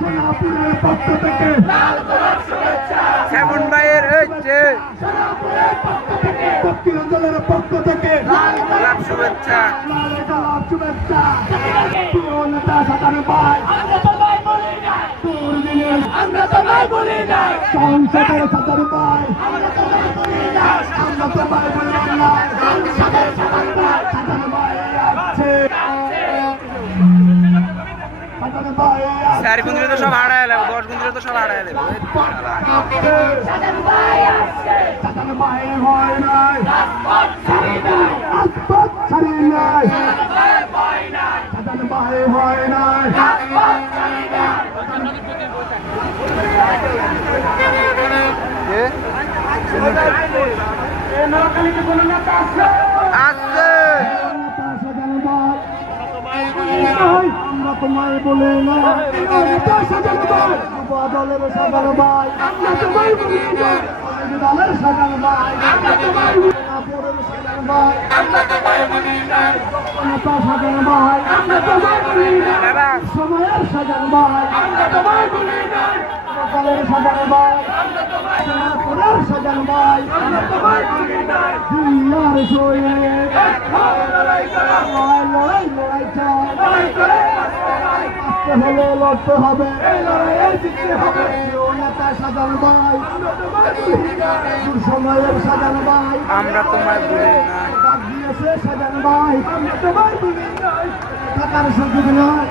সোনাপুরের পক্ষ থেকে সেমন ভাইয়ের হচ্ছে দক্ষিণাঞ্চলের পক্ষ থেকে লাভ শুভেচ্ছা। শুভেচ্ছা প্রিয় নেতা সাধারণ ভাই সংসদের সাধারণ ভাই আমরা তো ভাই বলি না সাধারণ ভাই আছে সাধারণ ভাই 4 গুঞ্জরে তো সব হারায় এলাম, 10 গুঞ্জরে তো সব হারায় এলাম। সাধারণ ভাই হয় নাই আসবাদ ছাড়ি নাই সাধারণ ভাই হয় নাই আসছে আমরা তোমায় বলি না দলের সাধারণ ভাই আমরা তোমায় বলি না দলের সাধারণ ভাই আমরা তোমায় বলি না সাধারণ ভাই আমরা তোমায় বলি না সাধারণ ভাই আমরা তোমায় বলি না সময়ের সাধারণ ভাই আমরা তোমায় বলি না দলের সাধারণ ভাই আমরা তোমায় সোনাপুরের সাধারণ ভাই আমরা তোমায় বলি না জিয়ার সয়ে লড়তে হবে সাধারণ ভাই সময়ের সাধারণ ভাই আমরা তোমায় বলি না দিয়েছে সাধারণ ভাই আমরা তোমায় বলি না টাকার সুযোগ নয়